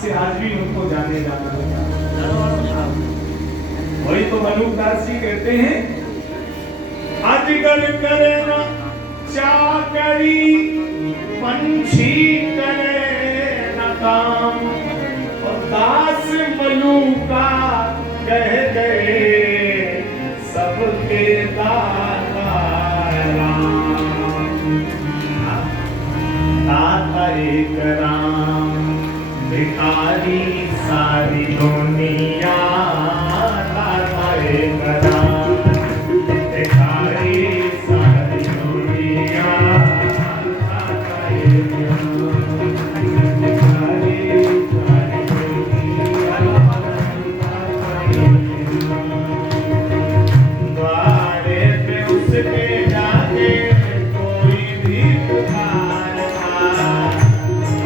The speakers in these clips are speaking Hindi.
से आज भी उनको जाने जाना होता। वही तो मलुकदास जी कहते हैं, अजगर करे न चाकरी, पंछी करे न काम, और दास मलुका कह गए सबके दाता राम। दाता एक राम, भिखारी सारी दुनिया। दाता एक राम, भिखारी सारी दुनिया। दाता एक राम, भिखारी सारी दुनिया। दाता एक राम, द्वारे पे उसके जाके कोई भी पुकारता।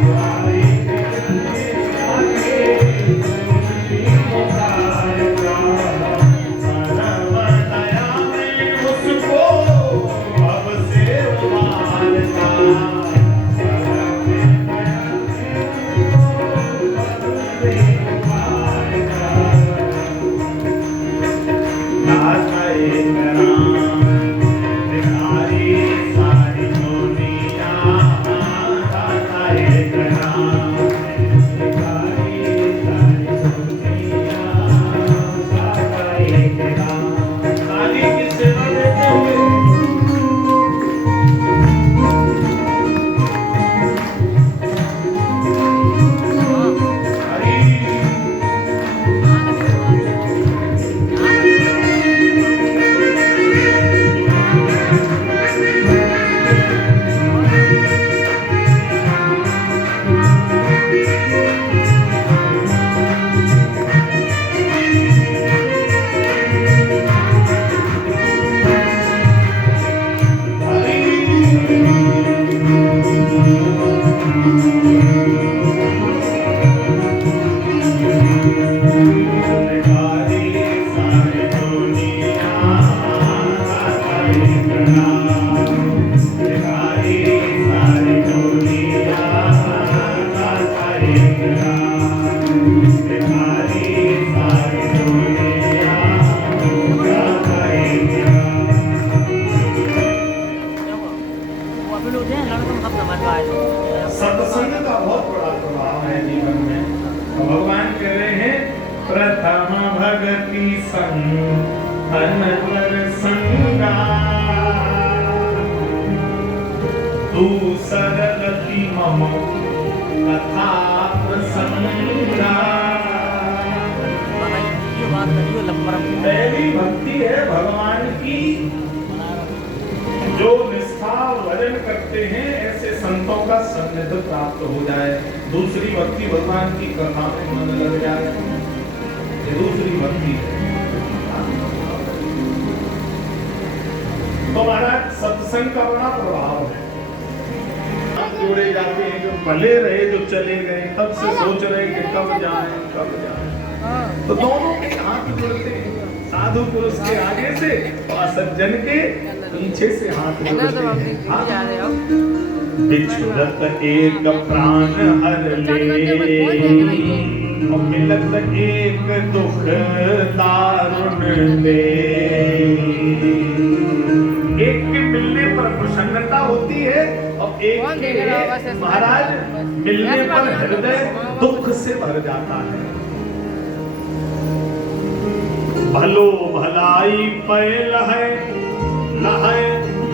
द्वारे पे उसके जाके कोई भी पुकारता। परम दया में उसको अब से उबारता। परम दया में उसको अब से उबारता। दाता एक राम, भिखारी सारी दुनिया। दाता एक राम, भिखारी सारी दुनिया। दाता एक राम। काली की सेवा देते हुए हरि भिखारी सारी दुनिया। दाता एक राम, भिखारी सारी दुनिया। दाता एक राम, भिखारी सारी दुनिया। दाता एक राम। सत्संग का बहुत बड़ा प्रभाव है जीवन में। तो भगवान कह रहे हैं, प्रथम भगति संग अनवर संगा, दूसर गति मम कथा प्रसंगा। पहली भक्ति है भगवान की, जो निष्ठा भजन करते हैं ऐसे संतों का सानिध्य प्राप्त हो जाए। दूसरी भक्ति भगवान की कथा में मन लग जाए, ये दूसरी भक्ति है। तो महाराज सत्संग का बड़ा प्रभाव है। आप जोड़े जाते हैं, जो भले रहे जो चले गए, तब से सोच रहे कि कब जाएं कब जाएं। तो दोनों के हाथ जुड़ते हैं, साधु पुरुष के आगे से और सज्जन के पीछे से हाथ जोड़ते हैं। बिछुड़त एक प्राण हर ले, और मिलत एक दुख दारुण दे। एक के मिलने पर प्रसन्नता होती है, और एक के महाराज मिलने पर हृदय दुख से भर जाता है। भलो भलाई पैल है लहै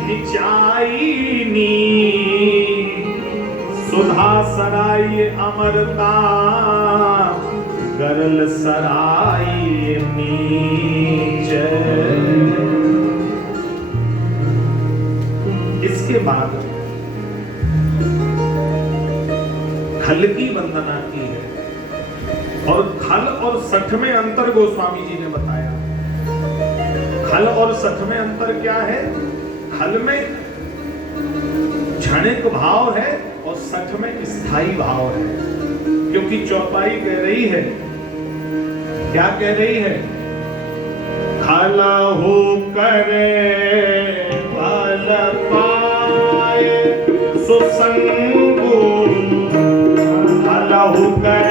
निचाई नी, सुधा सराय अमरता गरल सराय नीच। इसके बाद खल की वंदना की है, और खल और सठ में अंतर गोस्वामी जी ने बताया। खल और सठ में अंतर क्या है? खल में क्षणिक भाव है और सठ में स्थायी भाव है। क्योंकि चौपाई कह रही है, क्या कह रही है? खला हो करे फल पाए सुसंगु, खला हो करे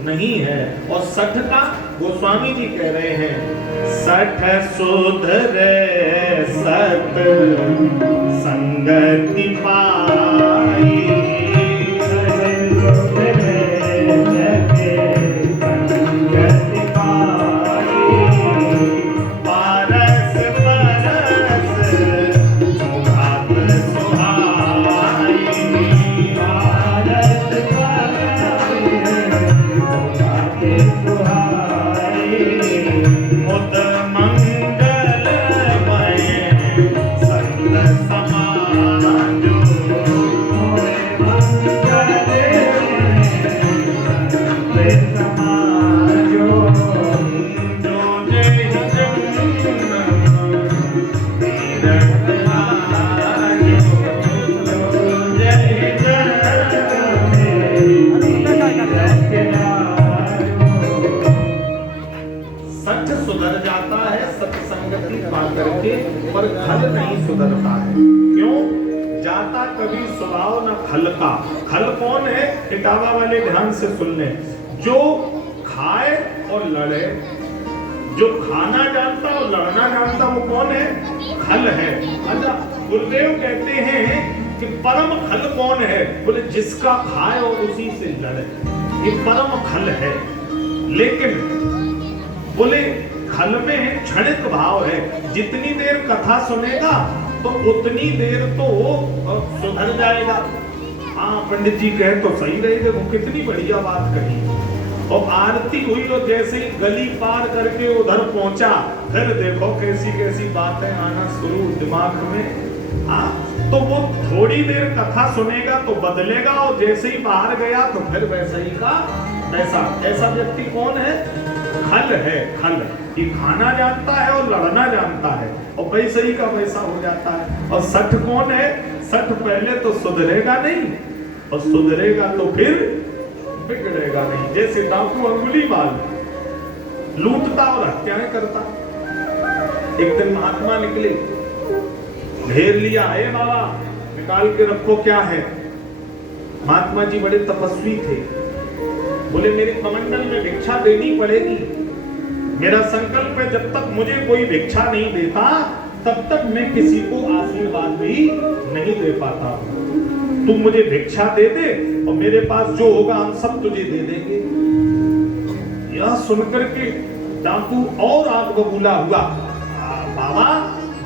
नहीं है। और सठ का गोस्वामी जी कह रहे हैं, सठ सुधरे सत संगति पाई, पर खल नहीं सुधरता है। क्यों? जाता कभी स्वभाव न खल का। खल कौन है? इटावा वाले ध्यान से सुन ले। जो खाए और लड़े, जो खाना जानता और लड़ना जानता, वो कौन है? खल है। अच्छा, गुरुदेव कहते हैं कि परम खल कौन है? बोले जिसका खाए और उसी से लड़े, ये परम खल है। लेकिन बोले खल में क्षणिक भाव है। जितनी देर कथा सुनेगा तो उतनी देर तो सुधर जाएगा। हाँ, पंडित जी कहे तो सही रही, देखो कितनी बढ़िया बात कही। और आरती हुई तो जैसे ही गली पार करके उधर पहुंचा, फिर देखो कैसी कैसी बातें आना शुरू दिमाग में। हाँ, तो वो थोड़ी देर कथा सुनेगा तो बदलेगा, और जैसे ही बाहर गया तो फिर वैसा ही का वैसा। ऐसा व्यक्ति कौन है? खल है। खल ये खाना जानता है और लड़ना जानता है, और वैसे ही का वैसा हो जाता है। और सठ कौन है? सठ पहले तो सुधरेगा नहीं, और सुधरेगा तो फिर बिगड़ेगा नहीं। जैसे डाकू अंगुलीमाल लूटता और हत्याएं करता। एक दिन महात्मा निकले, घेर लिया, है बाबा निकाल के रखो, क्या है? महात्मा जी बड़े तपस्वी थे। बोले मेरे कमंडल में भिक्षा देनी पड़ेगी। मेरा संकल्प है, जब तक मुझे कोई भिक्षा नहीं देता तब तक मैं किसी को आशीर्वाद भी नहीं दे पाता। तुम मुझे भिक्षा दे दे और मेरे पास जो होगा हम सब तुझे दे देंगे। यह सुनकर के डाकू और आग बबूला हुआ। बाबा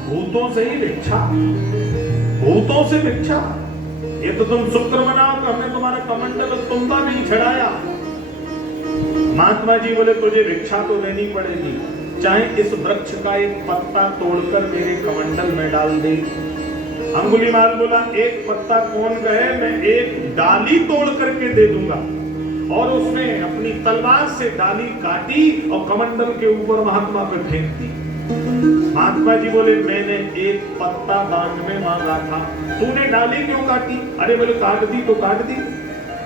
भूतों से ही भिक्षा, भूतों से भिक्षा? ये तो तुम शुक्र मनाओ कि हमने तुम्हारा कमंडल तुमका नहीं छड़ाया। महात्मा जी बोले तुझे भिक्षा तो देनी पड़ेगी, चाहे इस वृक्ष का एक पत्ता तोड़कर मेरे कमंडल में डाल दे। अंगुलीमाल बोला एक पत्ता कौन कहे, मैं एक डाली तोड़ करके दे दूंगा। और उसने अपनी तलवार से डाली काटी और कमंडल के ऊपर महात्मा पे फेंक दी। महात्मा जी बोले मैंने एक पत्ता दान में मांगा था, तूने डाली क्यों काटी? अरे बोले काट दी तो काट दी।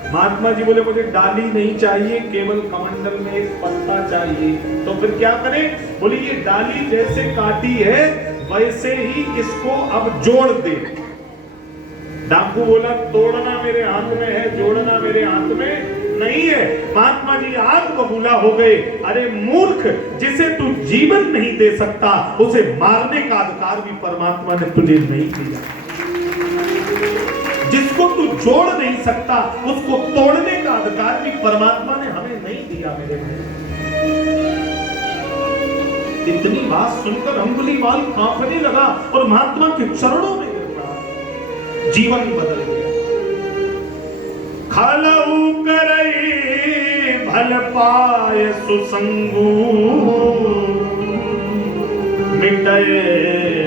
महात्मा जी बोले मुझे डाली नहीं चाहिए, केवल कमंडल में एक पत्ता चाहिए। तो फिर क्या करें? बोले ये डाली जैसे काटी है वैसे ही इसको अब जोड़ दे। डाकू बोला तोड़ना मेरे हाथ में है, जोड़ना मेरे हाथ में नहीं है। महात्मा जी आग बबूला हो गए। अरे मूर्ख, जिसे तू जीवन नहीं दे सकता उसे मारने का अधिकार भी परमात्मा ने तुझे नहीं दिया। जिसको तू जोड़ नहीं सकता उसको तोड़ने का अधिकार भी परमात्मा ने हमें नहीं दिया। मेरे भाई, इतनी बात सुनकर अंगुलीमाल कांपने लगा और महात्मा के चरणों में गिर पड़ा। जीवन बदल गया। खालऊ करई भल पाय सुसंगू मिटय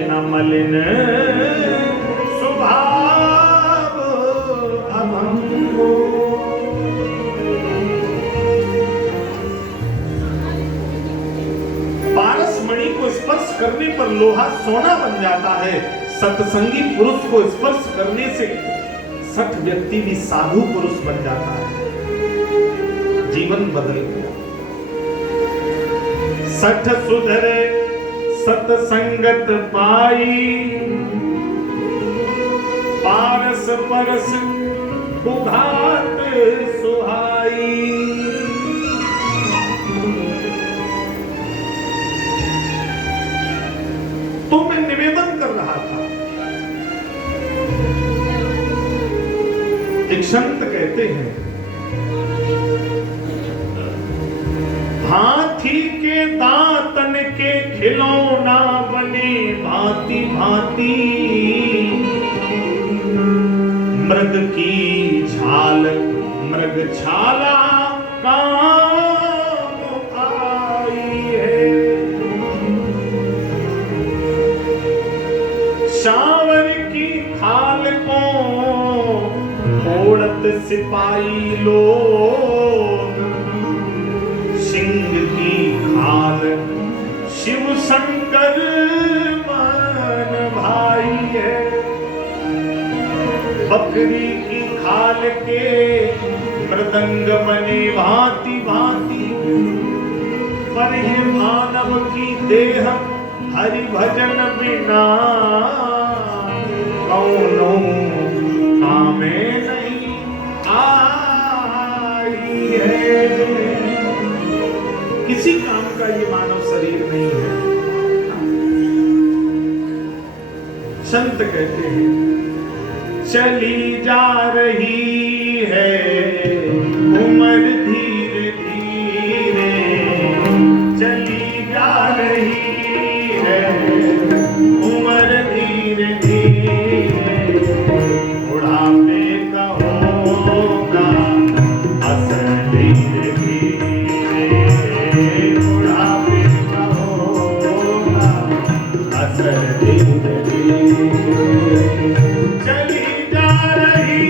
न मलिन स्वभाव अभंगो। पारसमणि को स्पर्श करने पर लोहा सोना बन जाता है, सत्संगी पुरुष को स्पर्श करने से सठ व्यक्ति भी साधु पुरुष बन जाता है, जीवन बदल गया। सठ सुधरे सतसंगत पाई, पारस परस उघात सुहाई। तो मैं निवेदन कर रहा था, एक संत कहते हैं हाथी के दांतन के खिलौना बने भांति भांति, मृग की छाल मृग छाला काम आई है। शावर की खाल को ओढ़त सिपाही लोग, सिंह की खाल शिव शंकर मान भाई है। बकरी की खाल के मृदंग बने भांति भांति, पर ये मानव की देह हरि भजन बिना कौनो कामे नहीं आई है। किसी काम का ये मानव शरीर नहीं है। संत कहते हैं चली जा रही है उम्र धीरे धीरे, चली जा रही है उम्र धीरे धीरे, बुढ़ापे का होगा असर धीरे धीरे, बुढ़ापे का होगा असर धीरे धीरे। चली जा रही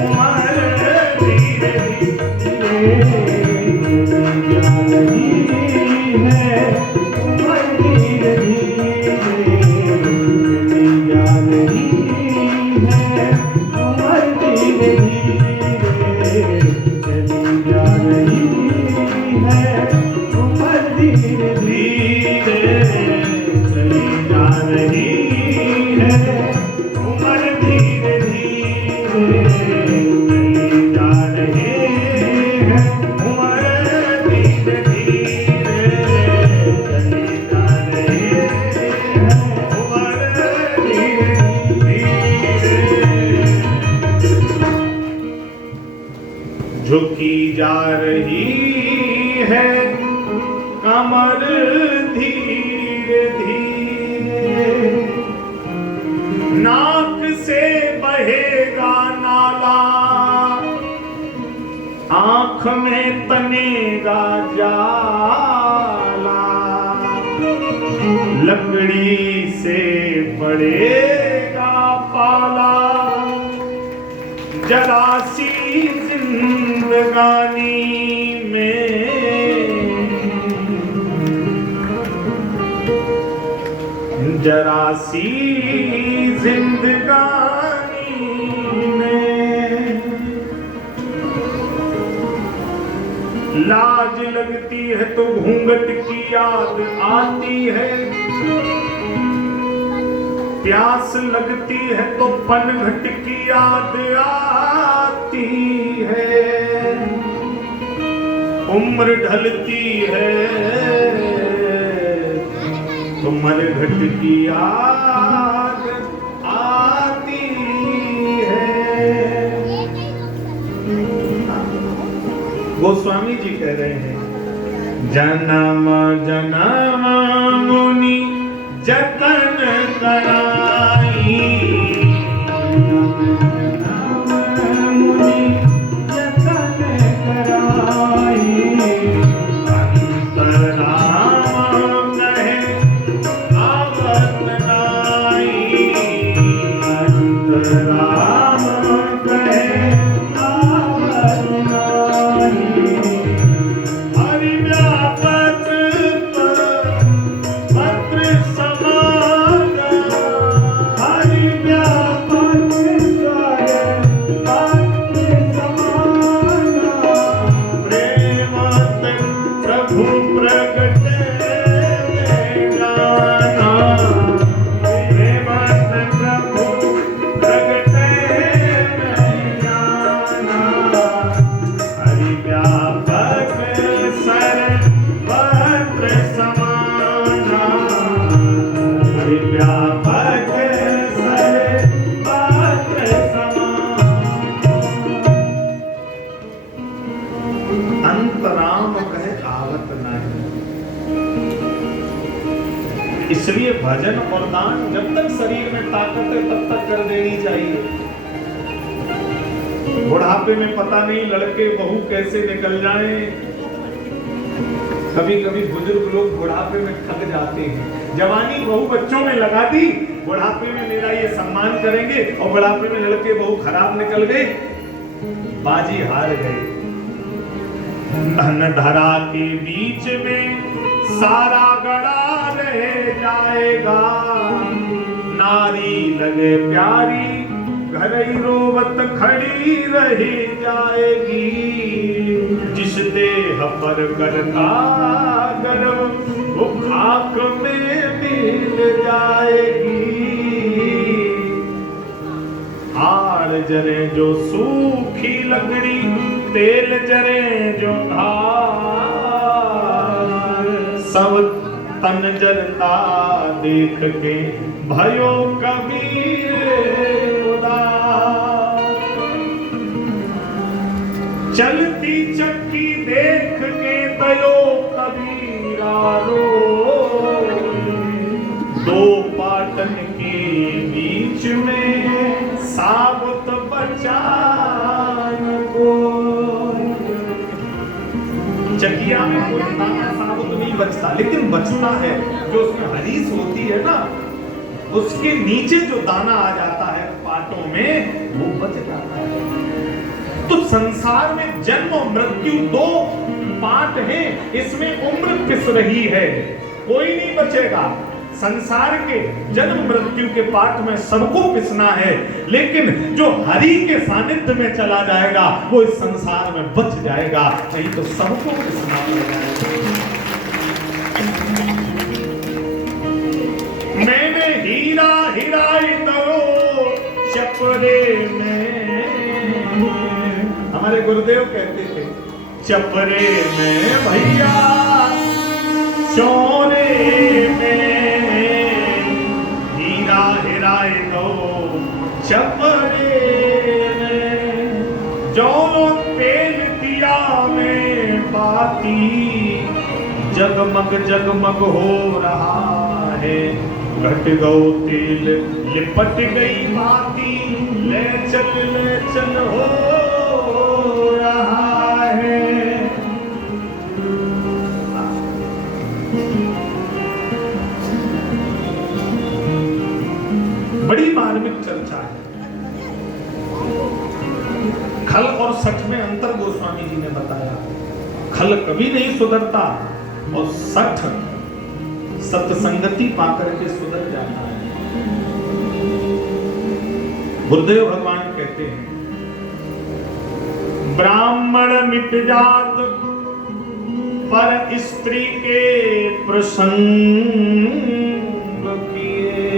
उमर धीरे धीरे जा रही है, उमर धीरे धीरे जा रही है, उमर धीरे धीरे चली जा रही है, उमर धीरे धीरे चली जा रही है, उमर धीरे धीरे चली जा रही है, उमर धीरे धीरे चली जा रही है, उमर धीरे धीरे झुकी जा रही है कमर धीरे धीरे, नाक से बहेगा नाला, आंख में तनेगा जाला, लकड़ी से पड़ेगा पाला, जरा सी जिंदगानी में जरा सी जिंदगानी में लाज लगती है तो घूंघट की याद आती है, प्यास लगती है तो पनघट की याद आती है, उम्र ढलती है तो मरघट की याद आती है। गोस्वामी जी कह रहे हैं, जन्म जन्म मुनि जतन कराई, मुनि जतन कराई, अंतराम कहे आवत नाई, अंतराम कहे आवत नाई, हरि व्यापक पत्र समान, हरि व्यापक पत्र समान, प्रेम प्रभु प्रगट में जाना, प्रेम प्रभु प्रगट में जाना, हरि व्यापक सर्वत्र समाना, हरि व्यापक सर्वत्र समाना, अंतराम कहे आवत नहीं। इसलिए भजन और दान जब तक शरीर में ताकत है तब तक कर देनी चाहिए। बुढ़ापे में पता नहीं लड़के बहू कैसे निकल जाएं। कभी कभी बुजुर्ग लोग बुढ़ापे में थक जाते हैं, जवानी बहू बच्चों में लगा दी, बुढ़ापे में मेरा ये सम्मान करेंगे, और बुढ़ापे में लड़के बहू खराब निकल गए, बाजी हार गए। धन धरा के बीच में सारा गड़ा रह जाएगा, नारी लगे प्यारी घर ही रोवत खड़ी रही जाएगी, जिस देह पर करता गर्व वो खाक में मिल जाएगी। हाड़ जरे जो सूखी लकड़ी, तेल जरे जो धार, सब तन जरता देख के भयो कबीर उदास, चलती चक्की देख के दयो कबीरा रोए, दो पाटन के बीच में साबुत बचान को। चकिया में कोई दाना साबुत नहीं बचता, लेकिन बचता है जो उसमें हरीस होती है ना, उसके नीचे जो दाना आ जाता है पाटों में, वो बच जाता है। तो संसार में जन्म और मृत्यु दो पार्ट हैं, इसमें उम्र पिस रही है, कोई नहीं बचेगा। संसार के जन्म मृत्यु के पाठ में सबको पिसना है, लेकिन जो हरि के सानिध्य में चला जाएगा वो इस संसार में बच जाएगा, नहीं तो सबको पिसना पड़ेगा। मैंने हीरा हिराई दरो चपरे में, हमारे गुरुदेव कहते थे चपरे में भैया चौरे में हीरा हिराई दो चपरे में, जौनो तेल दिया में बाती जगमग जगमग हो रहा है, घट गो तेल लिपट गई बाती, ले चल हो रहा है। बड़ी मार्मिक चर्चा है। खल और सठ में अंतर गोस्वामी जी ने बताया। खल कभी नहीं सुधरता और सठ सत्संगति पाकर के सुधर जाता है। गुरुदेव भगवान कहते हैं ब्राह्मण मिट जात पर स्त्री के प्रसंग किए,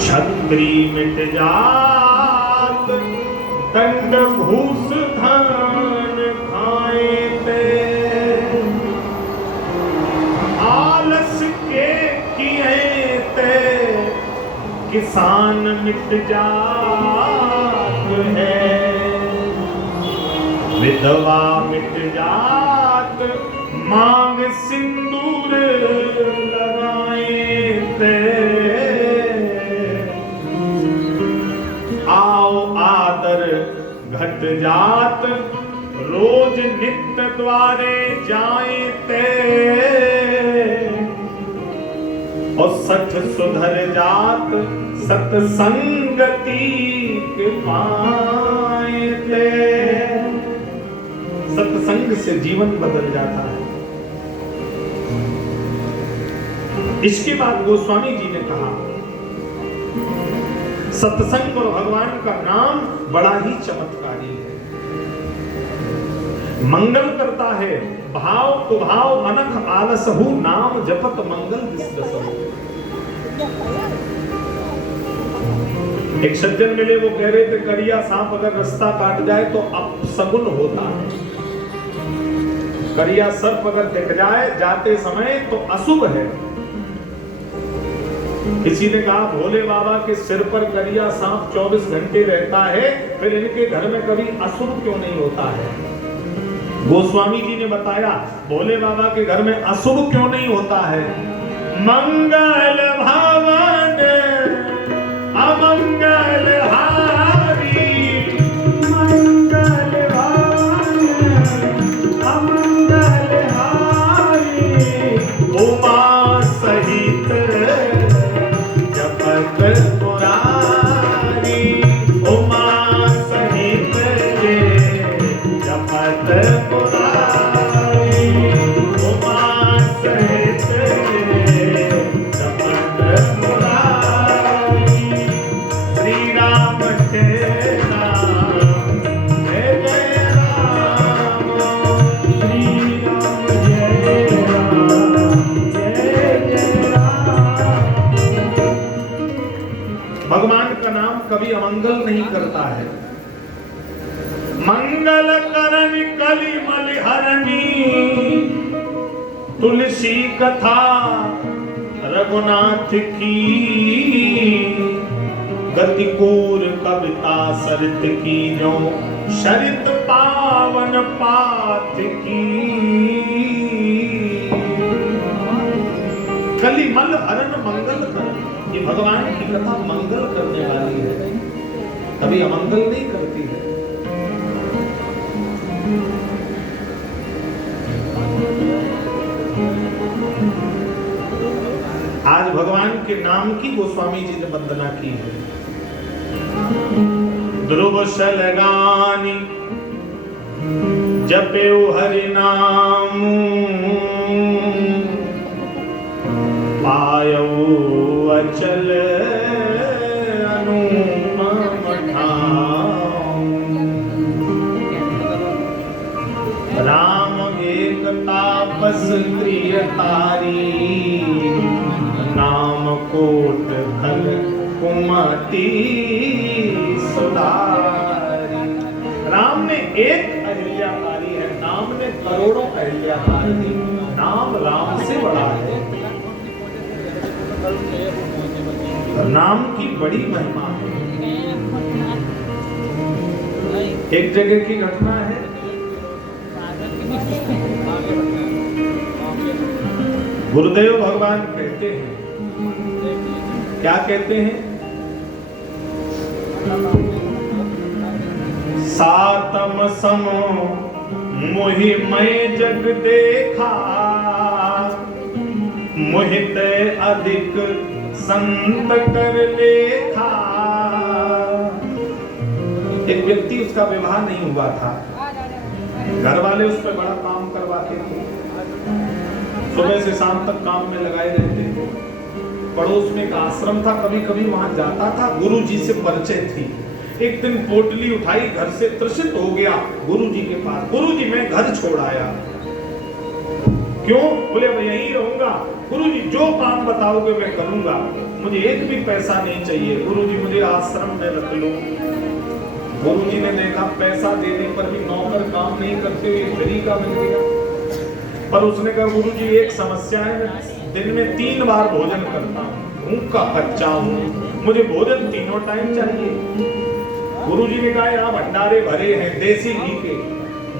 छत्री मिट जात दंड घूस धान खाए ते, आलस के किए ते किसान मिट जात है, विधवा मिट जात मांग सिंदूर लगाए ते, आओ आदर घट जात रोज नित्य द्वारे जाए ते, और सठ सुधर जात सत्संगति के पाए थे। सत्संग से जीवन बदल जाता है। इसके बाद गोस्वामी जी ने कहा सत्संग और भगवान का नाम बड़ा ही चमत्कारी है, मंगल करता है, भाव कुभाव अनख आलसहु नाम जपत मंगल दिसदसहु। एक सज्जन मिले, वो कह रहे थे करिया सांप अगर रास्ता काट जाए तो अपशगुन होता है, करिया सर्प अगर दिख जाए जाते समय तो अशुभ है। किसी ने कहा भोले बाबा के सिर पर करिया सांप 24 घंटे रहता है, फिर इनके घर में कभी अशुभ क्यों नहीं होता है? गोस्वामी जी ने बताया भोले बाबा के घर में अशुभ क्यों नहीं होता है। मंगल भवन अमंगल हारी, मंगल भवन अमंगल हारी, उमा सहित जपत मुरारी, उमा सहित जपत मुरारी, उमा सहित जपत मुरारी। श्री राम के नाम जय जय राम, श्री राम जय राम जय जय राम। भगवान का नाम कभी अमंगल नहीं करता है। मंगल करनि कलि मलिहरणी, तुलसी कथा रघुनाथ की, गतिकूर कविता सरित की जो शरित पावन पाथ की। कलिमल हरण मंगल कर, ये भगवान की कथा मंगल करने वाली है, कभी अमंगल नहीं करती है। आज भगवान के नाम की गोस्वामी जी ने वंदना की है। ध्रुव शलगानी जपेउ हरि नाम पायऊ अचल अनुपम ठाम। राम एक तापस प्रिय तारी नाम कोट खल कुमति सुधारी। राम ने एक अहिल्याकारी है, नाम ने करोड़ों अहिल्याकारी। नाम राम से बड़ा है, नाम की बड़ी महिमा है। एक जगह की घटना है, गुरुदेव भगवान कहते हैं, क्या कहते हैं? सातम सम मोहि मैं जग देखा, मोहित अधिक संत कर लेखा। एक व्यक्ति, उसका विवाह नहीं हुआ था, घर वाले उस पर बड़ा काम करवाते थे, सुबह से शाम तक काम में लगाए रहते थे। पड़ोस में एक आश्रम था, कभी कभी वहां जाता था, गुरु जी से परिचय थी। एक दिन पोटली उठाई, घर से त्रसित हो गया गुरु जी के पास। गुरु जी मैं घर छोड़ आया। क्यों? बोले मैं यहीं रहूंगा, गुरु जी जो काम बताओगे मैं करूंगा, मुझे एक भी पैसा नहीं चाहिए, गुरु जी मुझे आश्रम में रख लो। गुरु जी ने देखा पैसा देने पर भी नौकर काम नहीं करते हुए तरीका बन गया। पर उसने कहा गुरु जी एक समस्या है, मैं दिन में 3 बार भोजन करता हूँ, भूख का बच्चा हूँ, मुझे भोजन तीनों टाइम चाहिए। गुरु जी ने कहा यहाँ भंडारे भरे हैं देसी घी के,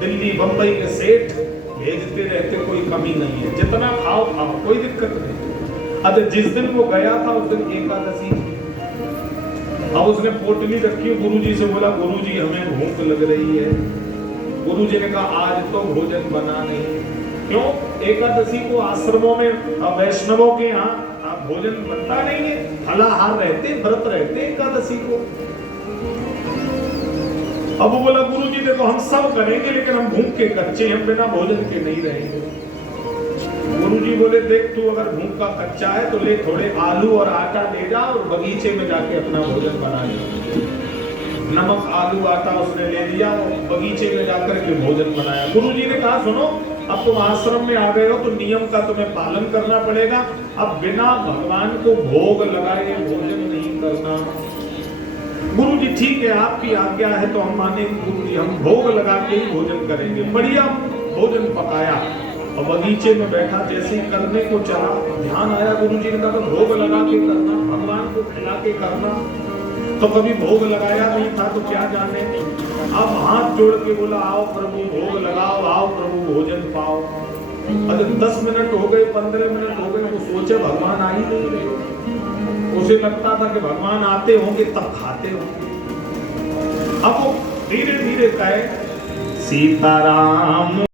दिल्ली बंबई के सेठ भेजते रहते, कोई कमी नहीं है, जितना खाओ खाओ, कोई दिक्कत नहीं। अब जिस दिन वो गया था उस दिन एकादशी थी। अब उसने पोटली रखी, गुरु जी से बोला गुरु जी हमें भूख लग रही है। गुरु जी ने कहा आज तो भोजन बना नहीं। क्यों? एकादशी को आश्रमों में वैष्णवों के यहाँ भोजन बनता नहीं है, फलाहार रहते, व्रत रहते एकादशी को। अब वो बोला गुरु जी देखो हम सब करेंगे लेकिन हम भूख के कच्चे हैं, बिना भोजन के नहीं रहेंगे। गुरु जी बोले देख तू अगर भूख का कच्चा है तो ले थोड़े आलू और आटा ले जा और बगीचे में जाके अपना भोजन बना ले। नमक आलू आटा उसने ले लिया और बगीचे में जाकर के भोजन बनाया। गुरु जी ने कहा सुनो अब तुम आश्रम में आ गए हो तो नियम का तुम्हें पालन करना पड़ेगा, अब बिना भगवान को भोग लगाए भोजन नहीं करना। गुरु जी ठीक है आपकी आज्ञा है तो हम मानेंगे गुरु जी, हम भोग लगा के ही भोजन करेंगे। बढ़िया भोजन पकाया और बगीचे में बैठा, जैसे ही करने को चला ध्यान आया गुरु जी ने कहा भोग लगा के करना, भगवान को खिला के करना। तो कभी भोग लगाया नहीं था तो क्या जाने, अब हाथ जोड़ के बोला आओ प्रभु भोग लगाओ, आओ प्रभु भोजन पाओ। अरे 10 मिनट हो गए, 15 मिनट हो गए, वो सोचे भगवान आ ही नहीं रहे। उसे लगता था कि भगवान आते होंगे तब खाते होंगे। अब वो धीरे धीरे कहे सीताराम